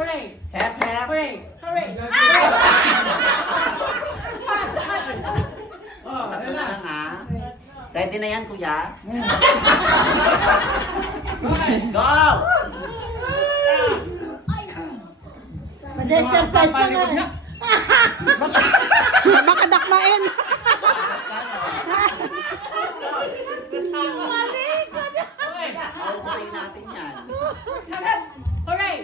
Hooray! Hep, hep. Hooray! Hooray! Tatlo na lang ha. Ready na yan, kuya? Go! Mag-exercise na nga. Baka dakmain. Aubuhay natin yan. Hooray!